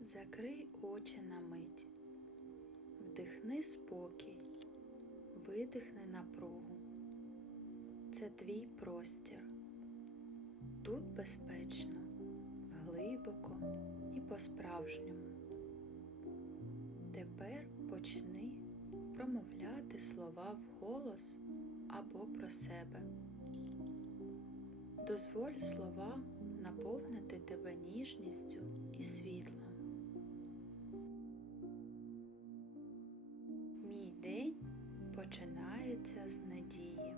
Закрий очі на мить, вдихни спокій, видихни напругу. Це твій простір. Тут безпечно, глибоко і по-справжньому. Тепер почни промовляти слова вголос або про себе. Дозволь словам наповнити тебе ніжністю і світлом. Починається з надії.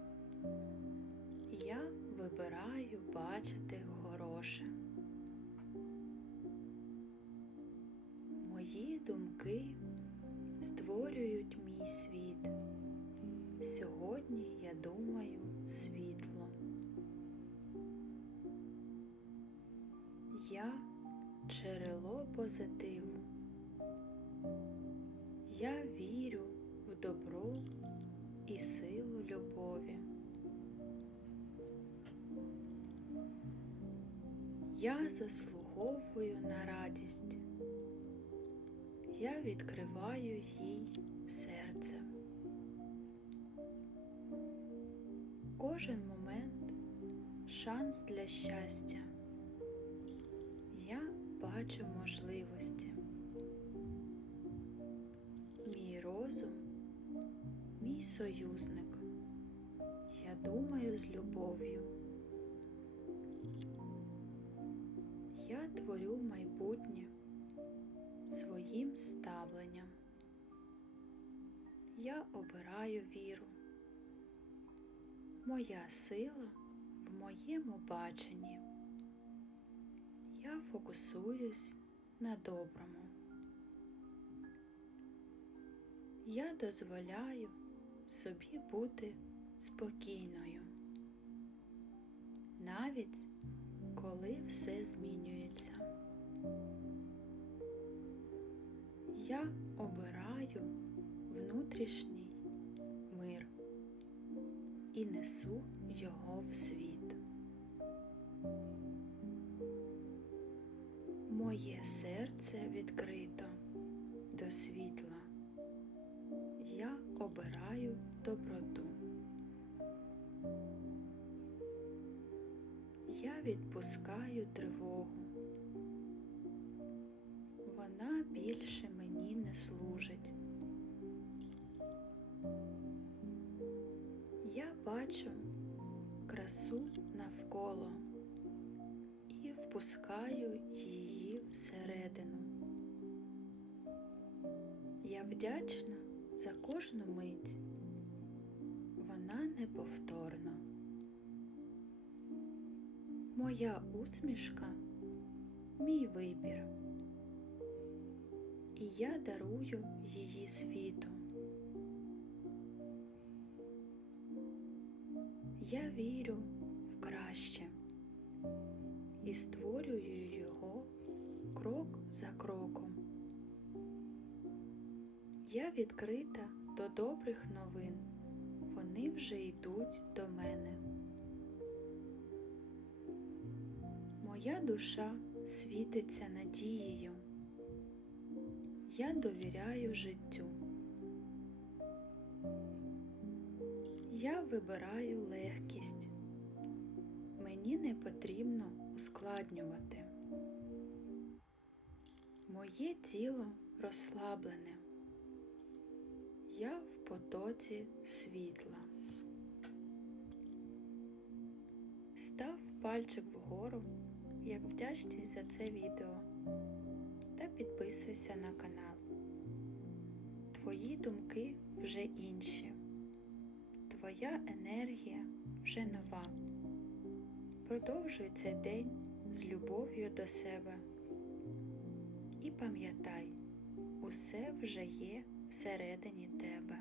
Я вибираю бачити хороше. Мої думки створюють мій світ. Сьогодні я думаю світло. Я джерело позитиву. Я вірю в добро і силу любові. Я заслуговую на радість. Я відкриваю їй серце. Кожен момент шанс для щастя. Я бачу можливості. Мій союзник. Я думаю з любов'ю. Я творю майбутнє своїм ставленням. Я обираю віру. Моя сила в моєму баченні. Я фокусуюсь на доброму. Я дозволяю собі бути спокійною, навіть коли все змінюється. Я обираю внутрішній мир і несу його в світ. Моє серце відкрито до світла. Обираю доброту. Я відпускаю тривогу. Вона більше мені не служить. Я бачу красу навколо і впускаю її всередину. Я вдячна за кожну мить. Вона неповторна. Моя усмішка мій вибір. І я дарую її світу. Я вірю в краще і створюю його крок за кроком. Я відкрита до добрих новин, вони вже йдуть до мене. Моя душа світиться надією. Я довіряю життю. Я вибираю легкість. Мені не потрібно ускладнювати. Моє тіло розслаблене. Я в потоці світла. Став пальчик вгору, як вдячність за це відео, та підписуйся на канал. Твої думки вже інші. Твоя енергія вже нова. Продовжуй цей день з любов'ю до себе. І пам'ятай, усе вже є всередині тебе.